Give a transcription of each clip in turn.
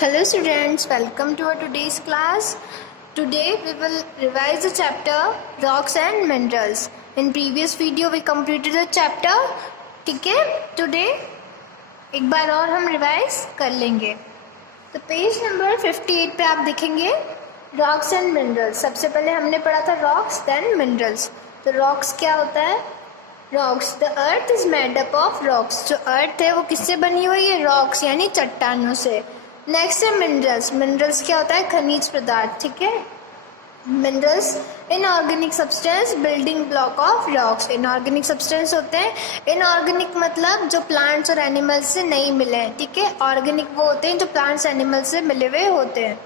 Hello students, welcome to our today's class. Today we will revise the chapter Rocks and Minerals. In previous video we completed the chapter. ठीक है, today एक बार और हम revise कर लेंगे. तो page number 58 पे आप देखेंगे रॉक्स एंड मिनरल्स. सबसे पहले हमने पढ़ा था रॉक्स देन मिनरल्स. तो रॉक्स क्या होता है? Rocks, the earth is made up of rocks. जो अर्थ है वो किससे बनी हुई है? रॉक्स यानी चट्टानों से. नेक्स्ट है मिनरल्स. मिनरल्स क्या होता है? खनिज पदार्थ. ठीक है, minerals inorganic substance building block of rocks. Inorganic substance होते हैं. इनऑर्गेनिक मतलब जो प्लांट्स और एनिमल्स से नहीं मिले हैं. ठीक है, ऑर्गेनिक वो होते हैं जो प्लांट्स एनिमल्स से मिले हुए होते हैं.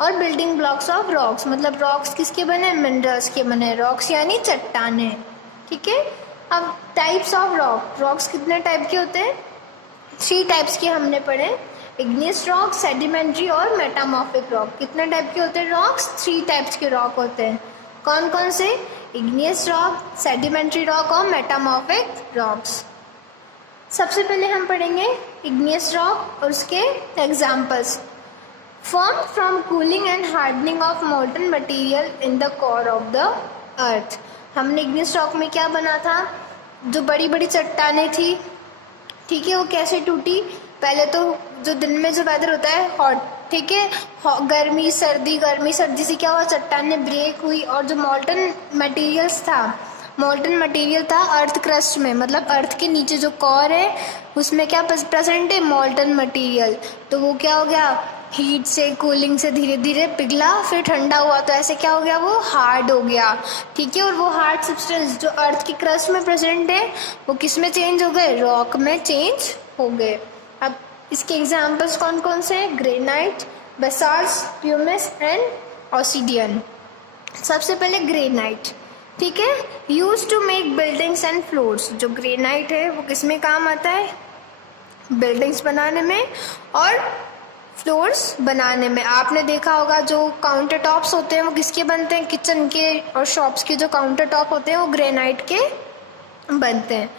और बिल्डिंग ब्लॉक्स ऑफ रॉक्स मतलब रॉक्स किसके बने? मिनरल्स के बने. रॉक्स यानी चट्टाने. ठीक है, अब टाइप्स ऑफ रॉक. रॉक्स कितने टाइप के होते हैं? 3 टाइप्स के हमने पढ़े. इग्नियस रॉक, सेडिमेंट्री और मेटामॉर्फिक रॉक. कितने टाइप के होते हैं रॉक्स? 3 टाइप्स के रॉक होते हैं. कौन कौन से? इग्नियस रॉक, सेडिमेंट्री रॉक और मेटामॉर्फिक रॉक्स. सबसे पहले हम पढ़ेंगे इग्नियस रॉक और उसके examples. Form from cooling and hardening of molten material in the core of the earth. हमने इग्नियस रॉक में क्या बना था? जो बड़ी बड़ी चट्टानें थी. ठीक है, वो कैसे टूटी? पहले तो जो दिन में जो वेदर होता है हॉट, ठीक है, गर्मी सर्दी से क्या हुआ? चट्टानें ब्रेक हुई और जो मॉल्टन मटेरियल था अर्थ क्रस्ट में, मतलब अर्थ के नीचे जो कोर है उसमें क्या प्रेजेंट है? मॉल्टन मटेरियल. तो वो क्या हो गया? हीट से, कूलिंग से धीरे धीरे पिघला, फिर ठंडा हुआ, तो ऐसे क्या हो गया? वो हार्ड हो गया. ठीक है, और वो हार्ड सब्सटेंस जो अर्थ की क्रस्ट में प्रेजेंट है वो किस में चेंज हो गए? रॉक में चेंज हो गए. अब इसके एग्जाम्पल्स कौन कौन से हैं? Granite, basalt, pumice and obsidian. सबसे पहले ग्रेनाइट. ठीक है, use to make buildings and floors. जो ग्रेनाइट है वो किस में काम आता है? बिल्डिंग्स बनाने में और फ्लोर्स बनाने में. आपने देखा होगा जो काउंटर टॉप्स होते हैं वो किसके बनते हैं? किचन के और शॉप्स के जो काउंटर टॉप होते हैं वो ग्रेनाइट के बनते हैं.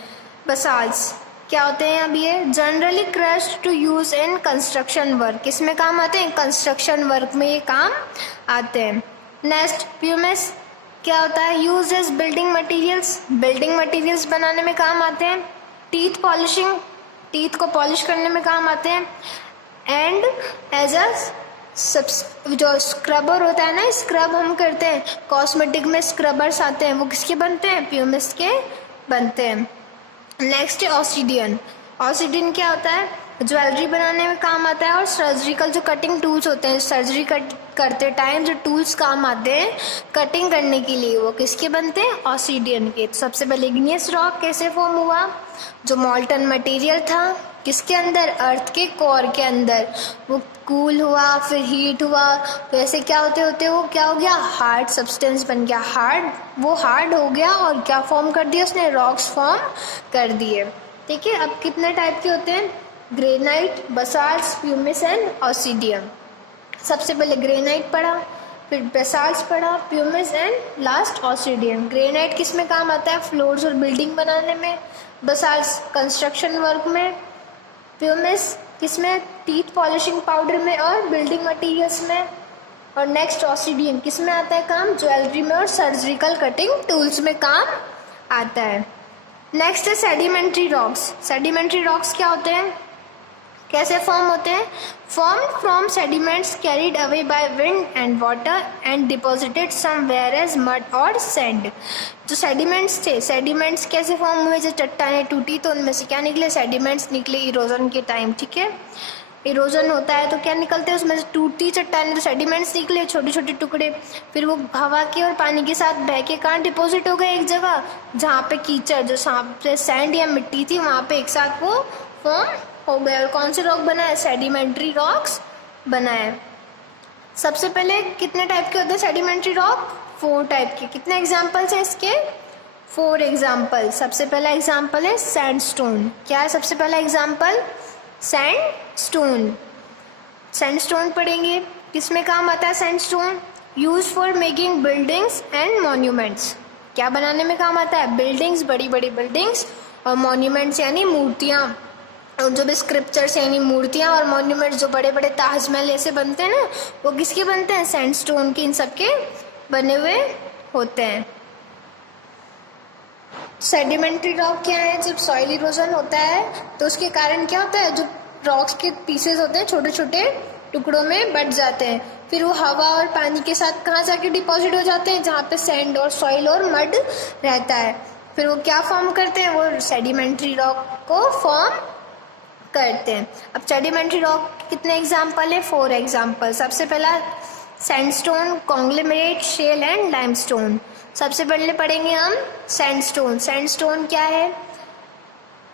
बसाल्ट्स क्या होते हैं? अब ये generally crushed to use in construction work. किसमें काम आते हैं? कंस्ट्रक्शन वर्क में ये काम आते हैं. नेक्स्ट प्यूमिस क्या होता है? यूज एज बिल्डिंग मटेरियल्स बनाने में काम आते हैं. टीथ पॉलिशिंग, टीथ को पॉलिश करने में काम आते हैं. एंड एज अ जो स्क्रबर होता है ना, स्क्रब हम करते हैं, कॉस्मेटिक में स्क्रबर्स आते हैं, वो किसके बनते हैं? प्यूमिस के बनते हैं. नेक्स्ट है ऑब्सिडियन. ऑब्सिडियन क्या होता है? ज्वेलरी बनाने में काम आता है. और सर्जिकल जो कटिंग टूल्स होते हैं, सर्जरी करते टाइम जो टूल्स काम आते हैं कटिंग करने के लिए, वो किसके बनते हैं? ऑब्सिडियन के. तो सबसे पहले इग्नियस रॉक कैसे फॉर्म हुआ? जो मॉल्टन मटेरियल था किसके अंदर? अर्थ के कोर के अंदर. वो कूल हुआ, फिर हीट हुआ, तो ऐसे क्या होते वो क्या हो गया? हार्ड सब्सटेंस बन गया. वो हार्ड हो गया और क्या फॉर्म कर दिया उसने? रॉक्स फॉर्म कर दिए. ठीक है, अब कितने टाइप के होते हैं? Granite, basalts, pumice and obsidian. सबसे पहले ग्रेनाइट पढ़ा, फिर बेसाल्ट्स पढ़ा, pumice and last obsidian. Granite किस में काम आता है? फ्लोर्स और बिल्डिंग बनाने में. बसाल्ट्स कंस्ट्रक्शन वर्क में. प्यूमिस किसमें? टीथ पॉलिशिंग पाउडर में और बिल्डिंग मटेरियल्स में. और नेक्स्ट ऑब्सिडियन किस में आता है काम? ज्वेलरी में और सर्जिकल कटिंग टूल्स में काम आता है. नेक्स्ट है सेडिमेंट्री रॉक्स. सेडिमेंट्री रॉक्स क्या होते हैं? कैसे फॉर्म होते हैं? Form from sediments carried away by wind and water and deposited somewhere as mud और सैंड. जो सेडिमेंट्स थे, सेडिमेंट्स कैसे फॉर्म हुए? जो चट्टानें टूटी तो उनमें से क्या निकले? सेडिमेंट्स निकले इरोजन के टाइम. ठीक है, इरोजन होता है तो क्या निकलते हैं? उसमें से टूटी चट्टानें तो सेडिमेंट्स निकले, छोटे छोटे टुकड़े. फिर वो हवा के और पानी के साथ बह के कहाँ डिपॉजिट हो गए? एक जगह जहाँ पे कीचड़, जो सैंड या मिट्टी थी, वहाँ पे एक साथ वो फॉर्म हो गए. और कौन से रॉक बनाए? सेडिमेंट्री रॉक्स बनाए. सबसे पहले कितने टाइप के होते हैं सेडिमेंट्री रॉक? 4 टाइप के. कितने एग्जाम्पल्स हैं इसके? 4 एग्जाम्पल. सबसे पहला एग्जाम्पल है सैंडस्टोन. क्या है सबसे पहला एग्जाम्पल? सैंडस्टोन. सैंडस्टोन पढ़ेंगे. किसमें काम आता है sandstone? Use for making buildings and monuments. क्या बनाने में काम आता है? बिल्डिंग्स, बड़ी बड़ी बिल्डिंग्स, और मॉन्यूमेंट्स यानी मूर्तियाँ जो भी स्क्रिप्चर्स यानी मूर्तियाँ और मॉन्यूमेंट जो बड़े बड़े ताजमहल ऐसे बनते हैं ना, वो किसके बनते हैं? सैंडस्टोन के, इन सब के बने हुए होते हैं। सेडिमेंट्री रॉक क्या है? जब सॉइल इरोजन होता है तो उसके कारण क्या होता है, जो रॉक्स के पीसेस होते हैं छोटे छोटे टुकड़ों में बट जाते हैं, फिर वो हवा और पानी के साथ कहाँ जाके डिपॉजिट हो जाते हैं? जहाँ पे सैंड और सॉइल और मड रहता है। फिर वो क्या फॉर्म करते हैं? वो सेडिमेंट्री रॉक को फॉर्म करते हैं। अब सेडिमेंट्री रॉक कितने एग्जाम्पल है? 4 एग्जाम्पल। सबसे पहला sandstone, conglomerate, shale and limestone. सबसे पहले पढ़ेंगे हम सैंडस्टोन। सैंडस्टोन क्या है?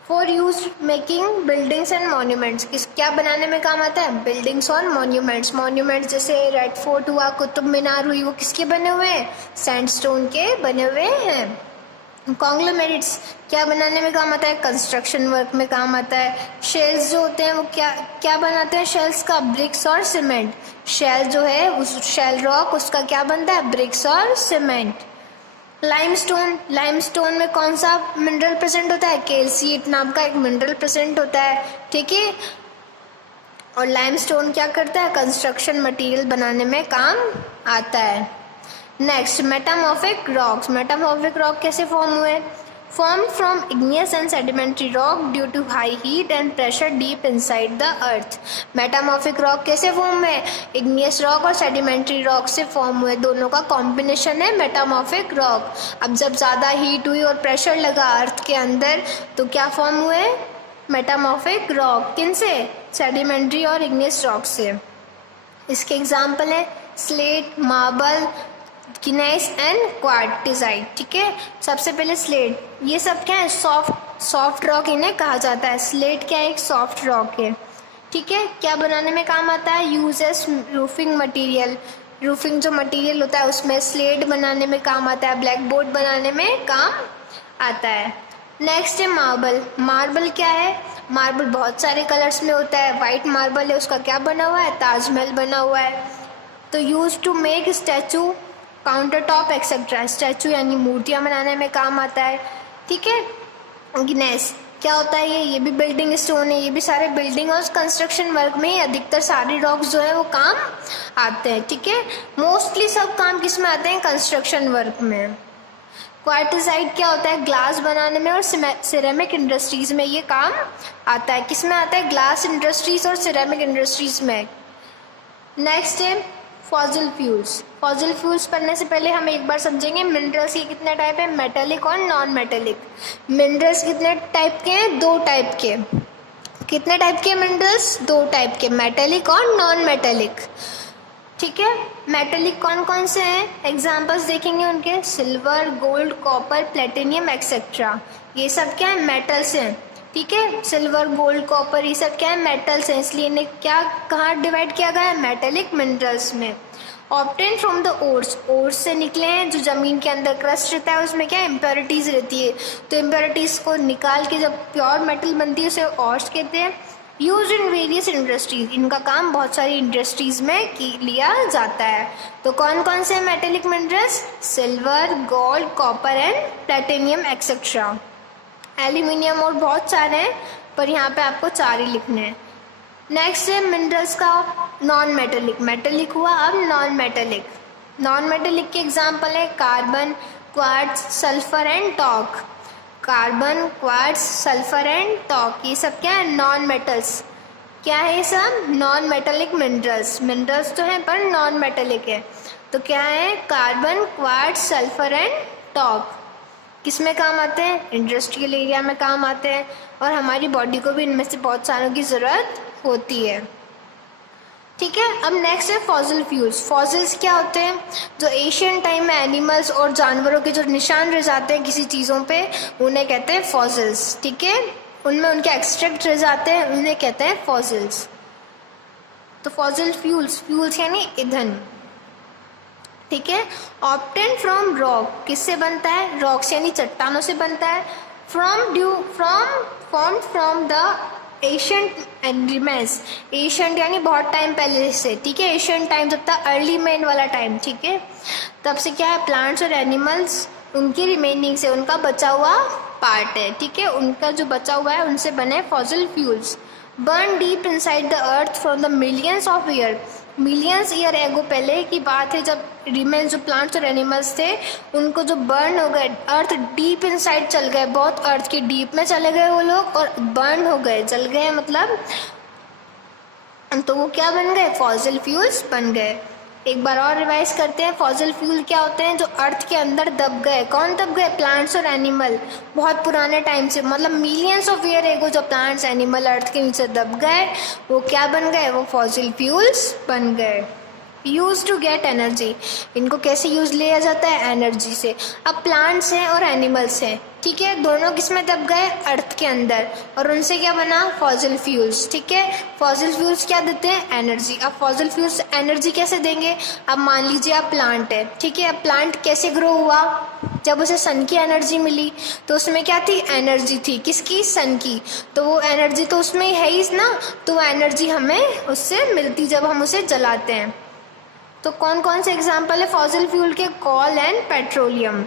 For use making buildings and monuments. किस क्या बनाने में काम आता है? बिल्डिंग्स और मॉन्यूमेंट्स। मॉन्यूमेंट्स जैसे रेड फोर्ट हुआ, कुतुब मीनार हुई, वो किसके बने हुए हैं? सैंडस्टोन के बने हुए हैं। कॉन्ग्लोमेरेट्स क्या बनाने में काम आता है? कंस्ट्रक्शन वर्क में काम आता है। शेल्स जो होते हैं वो क्या क्या बनाते हैं? शेल्स का ब्रिक्स और सीमेंट। शेल जो है उस शेल रॉक, उसका क्या बनता है? ब्रिक्स और सीमेंट। लाइमस्टोन, लाइमस्टोन में कौन सा मिनरल प्रेजेंट होता है? कैल्साइट नाम का एक मिनरल प्रेजेंट होता है, ठीक है। और लाइमस्टोन क्या करता है? कंस्ट्रक्शन मटेरियल बनाने में काम आता है। Next, metamorphic rocks. Metamorphic rock कैसे फॉर्म हुए? Form from igneous and sedimentary rock due to high heat and pressure deep inside the earth. Metamorphic rock कैसे फॉर्म हुए? इग्नियस रॉक और सेडिमेंट्री रॉक से फॉर्म हुए, दोनों का कॉम्बिनेशन है मेटामॉर्फिक रॉक। अब जब ज़्यादा हीट हुई और प्रेशर लगा अर्थ के अंदर तो क्या फॉर्म हुए? Metamorphic rock. किन से? सेडिमेंट्री और इग्नियस रॉक से। इसके एग्जाम्पल है स्लेट, मार्बल, ग्नेस एंड क्वार्टिजाइट, ठीक है। सबसे पहले स्लेट, ये सब क्या है? सॉफ्ट रॉक इन्हें कहा जाता है। स्लेट क्या है? एक सॉफ्ट रॉक है, ठीक है। क्या बनाने में काम आता है? Use as roofing material. Roofing जो मटेरियल होता है उसमें स्लेट बनाने में काम आता है, ब्लैक बोर्ड बनाने में काम आता है। नेक्स्ट है मार्बल। मार्बल क्या है? मार्बल बहुत सारे कलर्स में होता है। वाइट मार्बल है, उसका क्या बना हुआ है? ताजमहल बना हुआ है। तो use to make statue, counter top etcetera. Statue यानी मूर्तियाँ बनाने में काम आता है, ठीक है। ग्नेस क्या होता है? ये भी बिल्डिंग स्टोन है। ये भी सारे बिल्डिंग और कंस्ट्रक्शन वर्क में अधिकतर सारे रॉक्स जो है वो काम आते हैं, ठीक है। मोस्टली सब काम किस में आते हैं? कंस्ट्रक्शन वर्क में। क्वार्टिजाइट क्या होता है? ग्लास बनाने में और सिरेमिक इंडस्ट्रीज में ये काम आता है। किस में आता है? ग्लास इंडस्ट्रीज और सिरेमिक इंडस्ट्रीज में। नेक्स्ट है फॉसिल फ्यूल्स। फॉसिल फ्यूल्स पढ़ने से पहले हम एक बार समझेंगे मिनरल्स के कितने टाइप है, मेटेलिक और नॉन मेटेलिक। मिनरल्स कितने टाइप के हैं? 2 टाइप के। कितने टाइप के मिनरल्स? 2 टाइप के, मेटेलिक और नॉन मेटेलिक, ठीक है। मेटेलिक कौन कौन से हैं? एग्जाम्पल्स देखेंगे उनके, silver, gold, copper, platinum etcetera. ये सब क्या है? मेटल्स हैं, ठीक है। सिल्वर, गोल्ड, कॉपर ये सब क्या है? मेटल्स हैं, इसलिए इन्हें क्या कहाँ डिवाइड किया गया है? मेटेलिक मिनरल्स में। Obtain from the ores, ores से निकले हैं। जो ज़मीन के अंदर क्रस्ट रहता है उसमें क्या इम्प्योरिटीज़ रहती है, तो इम्प्योरिटीज़ को निकाल के जब प्योर मेटल बनती है उसे ओर्स कहते हैं। यूज इन वेरियस इंडस्ट्रीज, इनका काम बहुत सारी इंडस्ट्रीज में लिया जाता है। तो कौन कौन से metallic minerals? Silver, gold, copper and platinum etcetera. Aluminium और बहुत सारे हैं पर यहाँ पे आपको 4 ही लिखने हैं। नेक्स्ट है मिनरल्स का नॉन मेटेलिक। मेटेलिक हुआ, अब नॉन मेटेलिक। नॉन मेटेलिक के एग्जाम्पल है carbon, quartz, sulphur and talk. Carbon, quartz, sulphur and talk ये सब क्या है? Non metals. क्या है ये सब? Non metallic minerals. मिनरल्स तो हैं पर नॉन मेटेलिक है। तो क्या है? Carbon, quartz, sulphur and talk. किस में काम आते हैं? इंडस्ट्रियल एरिया में काम आते हैं और हमारी बॉडी को भी इनमें से बहुत सारों की ज़रूरत होती है, ठीक है। अब नेक्स्ट है फॉसिल फ्यूल्स। फॉसिल्स क्या होते हैं? जो एशियन टाइम में एनिमल्स और जानवरों के जो निशान रह जाते हैं किसी चीज़ों पे उन्हें कहते हैं फॉसिल्स, ठीक है। उनमें उनके एक्सट्रैक्ट रह जाते हैं उन्हें कहते हैं फॉसिल्स। तो फॉसिल फ्यूल्स, फ्यूल्स यानी ईंधन, ठीक है। ऑब्टेन फ्रॉम रॉक, किससे बनता है? रॉक्स यानी चट्टानों से बनता है। From the ancient and remains, ancient यानी बहुत टाइम पहले से, ठीक है। एशियंट टाइम जब तक अर्ली मैन वाला टाइम, ठीक है, तब से क्या है? प्लांट्स और एनिमल्स उनकी रिमेनिंग से, उनका बचा हुआ पार्ट है, ठीक है। उनका जो बचा हुआ है उनसे बने fossil fuels. Burn deep inside the earth from the millions of year. Millions year ago पहले की बात है जब रिमेन जो प्लांट्स और एनिमल्स थे उनको जो बर्न हो गए, अर्थ डीप इनसाइड चल गए, बहुत अर्थ के डीप में चले गए वो लोग और बर्न हो गए, जल गए मतलब, तो वो क्या बन गए, फॉसिल फ्यूल्स बन गए। एक बार और रिवाइज करते हैं, फॉसिल फ्यूल क्या होते हैं, जो अर्थ के अंदर दब गए। कौन दब गए, प्लांट्स और एनिमल, बहुत पुराने टाइम से, मतलब मिलियंस ऑफ ईयर एगो जो प्लांट्स एनिमल अर्थ के नीचे दब गए वो क्या बन गए, वो फॉसिल फ्यूल्स बन गए। यूज टू गेट एनर्जी, इनको कैसे यूज लिया जाता है, एनर्जी से। अब प्लांट्स हैं और एनिमल्स हैं, ठीक है, दोनों किसमें दब गए, अर्थ के अंदर, और उनसे क्या बना, फॉसिल फ्यूल्स, ठीक है। फॉसिल फ्यूल्स क्या देते हैं, एनर्जी। अब फॉसिल फ्यूल्स एनर्जी कैसे देंगे, अब मान लीजिए आप प्लांट है, ठीक है, अब प्लांट कैसे ग्रो हुआ, जब उसे सन की एनर्जी मिली तो उसमें क्या थी, एनर्जी थी, किसकी, सन की, तो वो एनर्जी तो उसमें है ही ना, तो वो एनर्जी हमें उससे मिलती जब हम उसे जलाते हैं। तो कौन कौन से एग्जाम्पल है फॉसिल फ्यूल के, call and petroleum.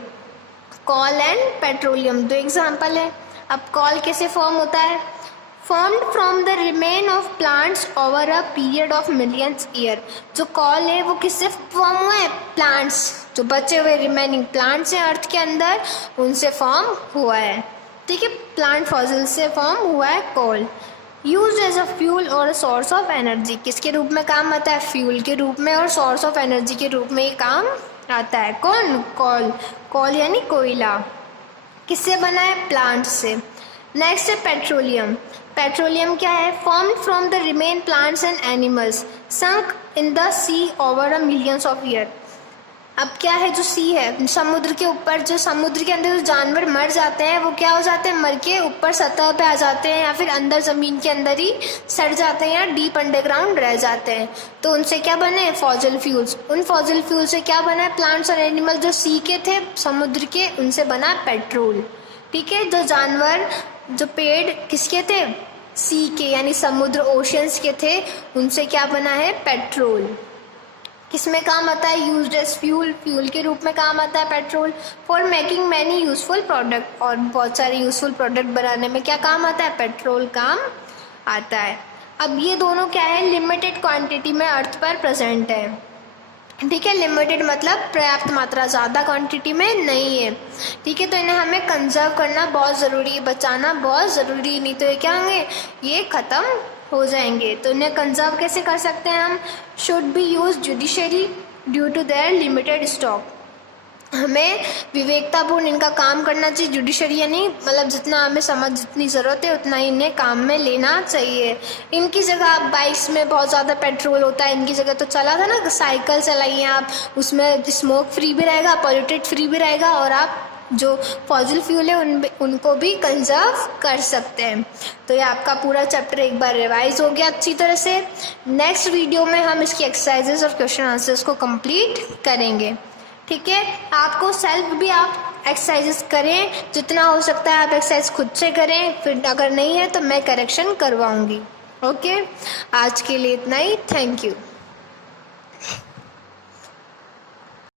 Call and petroleum दो एग्जाम्पल है। अब कॉल कैसे फॉर्म होता है, formed from the remain of plants over a period of millions year. जो कॉल है वो किससे फॉर्म हुआ है, प्लांट्स, जो बचे हुए रिमेनिंग प्लांट्स हैं अर्थ के अंदर उनसे फॉर्म हुआ है, ठीक है, प्लांट फॉसिल से फॉर्म हुआ है coal. Use as a fuel और सोर्स ऑफ एनर्जी, किसके रूप में काम आता है, फ्यूल के रूप में, और सोर्स ऑफ एनर्जी के रूप में ये काम आता है। कौन, कॉल, कॉल यानी कोयला, किससे बना है, प्लांट से। नेक्स्ट है पेट्रोलियम। पेट्रोलियम क्या है, formed from the remain plants and animals sunk in the sea over a millions of year. अब क्या है, जो सी है, समुद्र के ऊपर, जो समुद्र के अंदर जो जानवर मर जाते हैं वो क्या हो जाते हैं, मर के ऊपर सतह पे आ जाते हैं या फिर अंदर ज़मीन के अंदर ही सड़ जाते हैं या डीप अंडरग्राउंड रह जाते हैं, तो उनसे क्या बने, फॉसिल फ्यूल्स। उन फॉसिल फ्यूल से क्या बना है, प्लांट्स और एनिमल जो सी के थे, समुद्र के, उनसे बना पेट्रोल, ठीक है। जो जानवर, जो पेड़ किसके थे, सी के यानी समुद्र, ओशियंस के थे, उनसे क्या बना है, पेट्रोल। किसमें काम आता है, यूज्ड एज फ्यूल, फ्यूल के रूप में काम आता है petrol. For making many useful product, और बहुत सारे यूजफुल प्रोडक्ट बनाने में क्या काम आता है, पेट्रोल काम आता है। अब ये दोनों क्या है, लिमिटेड क्वांटिटी में अर्थ पर प्रेजेंट है, ठीक है, लिमिटेड मतलब पर्याप्त मात्रा, ज़्यादा क्वांटिटी में नहीं है, ठीक है, तो इन्हें हमें कंजर्व करना बहुत ज़रूरी है, बचाना बहुत ज़रूरी, नहीं तो ये क्या होंगे, ये ख़त्म हो जाएंगे। तो इन्हें कंजर्व कैसे कर सकते हैं हम, should be use judiciary due to their limited stock. हमें विवेकतापूर्ण इनका काम करना चाहिए, जुडिशरी यानी मतलब जितना हमें समझ, जितनी ज़रूरत है उतना ही इन्हें काम में लेना चाहिए। इनकी जगह आप बाइक्स में बहुत ज़्यादा पेट्रोल होता है, इनकी जगह तो चला था ना, साइकिल चलाइए आप, उसमें स्मोक फ्री भी रहेगा, पॉल्यूटेड फ्री भी रहेगा, और आप जो फॉसिल फ्यूल है उनको भी कंजर्व कर सकते हैं। तो ये आपका पूरा चैप्टर एक बार रिवाइज हो गया अच्छी तरह से। नेक्स्ट वीडियो में हम इसकी एक्सरसाइजेस और क्वेश्चन आंसर्स को कंप्लीट करेंगे, ठीक है। आपको सेल्फ भी आप एक्सरसाइजेस करें, जितना हो सकता है आप एक्सरसाइज खुद से करें, फिर अगर नहीं है तो मैं करेक्शन करवाऊँगी, ओके। आज के लिए इतना ही, थैंक यू।